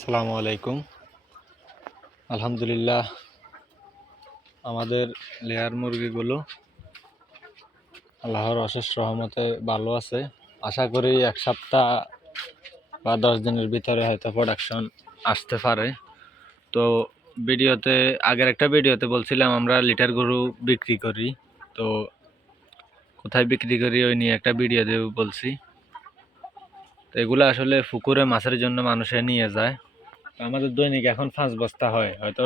আসসালামু আলাইকুম। আলহামদুলিল্লাহ, আমাদের লেয়ার মুরগিগুলো আল্লাহর অশেষ রহমতে ভালো আছে। আশা করি এক সপ্তাহ বা দশ দিনের ভিতরে হয়তো প্রোডাকশন আসতে পারে। তো ভিডিওতে, আগের একটা ভিডিওতে বলছিলাম, আমরা লিটার গরু বিক্রি করি। তো কোথায় বিক্রি করি ওই নিয়ে একটা ভিডিও দেব বলছি। তো এগুলো আসলে পুকুরে মাছের জন্য মানুষে নিয়ে যায়। আমাদের দৈনিক এখন পাঁচ বস্তা হয়। হয়তো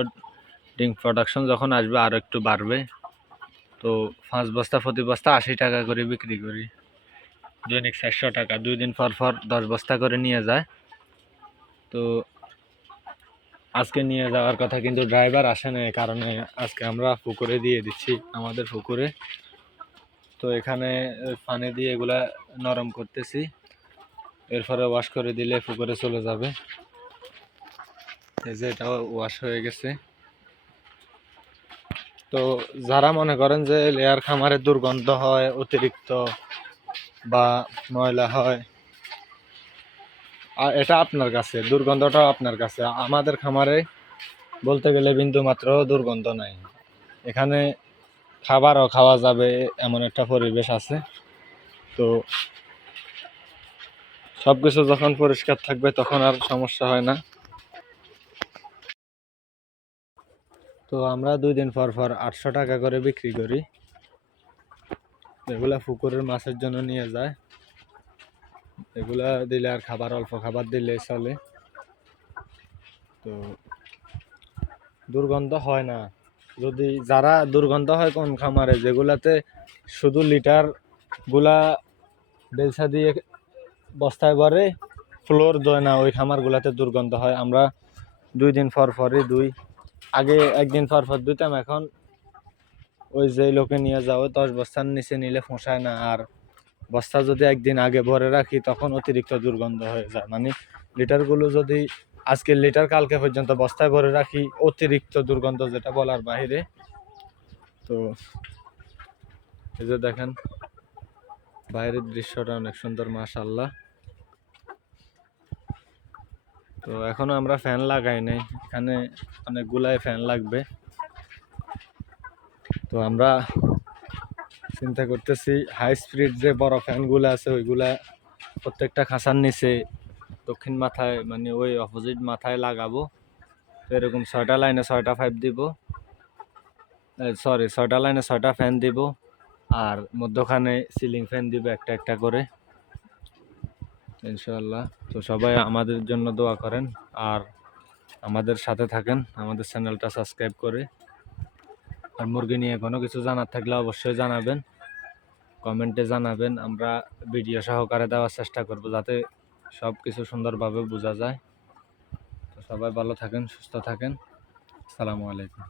ডিম প্রোডাকশন যখন আসবে আরও একটু বাড়বে। তো পাঁচ বস্তা প্রতি বস্তা আশি টাকা করে বিক্রি করি। দৈনিক চারশো টাকা। দুই দিন পর পর দশ বস্তা করে নিয়ে যায়। তো আজকে নিয়ে যাওয়ার কথা কিন্তু ড্রাইভার আসে না কারণে আজকে আমরা পুকুরে দিয়ে দিচ্ছি, আমাদের পুকুরে। তো এখানে পানি দিয়ে এগুলা নরম করতেছি। এরপরে ওয়াশ করে দিলে পুকুরে চলে যাবে। এই যে এটাও ওয়াশ হয়ে গেছে। তো যারা মনে করেন যে লেয়ার খামারে দুর্গন্ধ হয়, অতিরিক্ত বা ময়লা হয় আর এটা আপনার কাছে, দুর্গন্ধটাও আপনার কাছে। আমাদের খামারে বলতে গেলে বিন্দু মাত্র দুর্গন্ধ নাই। এখানে খাবারও খাওয়া যাবে, এমন একটা পরিবেশ আছে। তো সব কিছু যখন পরিষ্কার থাকবে, তখন আর সমস্যা হয় না। তো আমরা দুই দিন পর পর আটশো টাকা করে বিক্রি করি। এগুলা পুকুরের মাছের জন্য নিয়ে যায়। এগুলা দিলে আর খাবার, অল্প খাবার দিলে চলে। তো দুর্গন্ধ হয় না। যদি যারা দুর্গন্ধ হয় কোন খামারে, যেগুলাতে শুধু লিটারগুলা বেলসা দিয়ে বস্তায় ভরে ফ্লোর দেয় না, ওই খামারগুলাতে দুর্গন্ধ হয়। আমরা দুই দিন পর পরই দুই আগে একদিন পর পর দিতাম এখন ওই যে লোকে নিয়ে যাও দশ বস্তার নিচে নিলে ফোঁসায় না। আর বস্তা যদি একদিন আগে ভরে রাখি, তখন অতিরিক্ত দুর্গন্ধ হয়ে যায়। মানে লিটারগুলো যদি আজকে লিটার, কালকে পর্যন্ত বস্তায় ভরে রাখি, অতিরিক্ত দুর্গন্ধ যেটা বলার বাইরে তো এই যে দেখেন, বাইরের দৃশ্যটা অনেক সুন্দর মাশাল্লাহ তো এখনও আমরা ফ্যান লাগাই নাই। এখানে অনেকগুলাই ফ্যান লাগবে। তো আমরা চিন্তা করতেছি হাই স্পিড যে বড় ফ্যানগুলো আছে, ওইগুলা প্রত্যেকটা খাঁচার নিচে দক্ষিণ মাথায় মানে ওই অপোজিট মাথায় লাগাবো। এরকম ছয়টা লাইনে ছয়টা পাইপ দিব। সরি ছয়টা লাইনে ছয়টা ফ্যান দিব। আর মধ্যখানে সিলিং ফ্যান দিব একটা একটা করে। ইনশাল্লাহ তো সবাই আমাদের জন্য দোয়া করেন আর আমাদের সাথে থাকেন, আমাদের চ্যানেলটা সাবস্ক্রাইব করে। আর মুরগি নিয়ে কোনো কিছু জানার থাকলে অবশ্যই জানাবেন, কমেন্টে জানাবেন, আমরা ভিডিও সহকারে দেওয়ার চেষ্টা করব যাতে সব কিছু সুন্দরভাবে বোঝা যায়। তো সবাই ভালো থাকেন, সুস্থ থাকেন। আসসালামু আলাইকুম।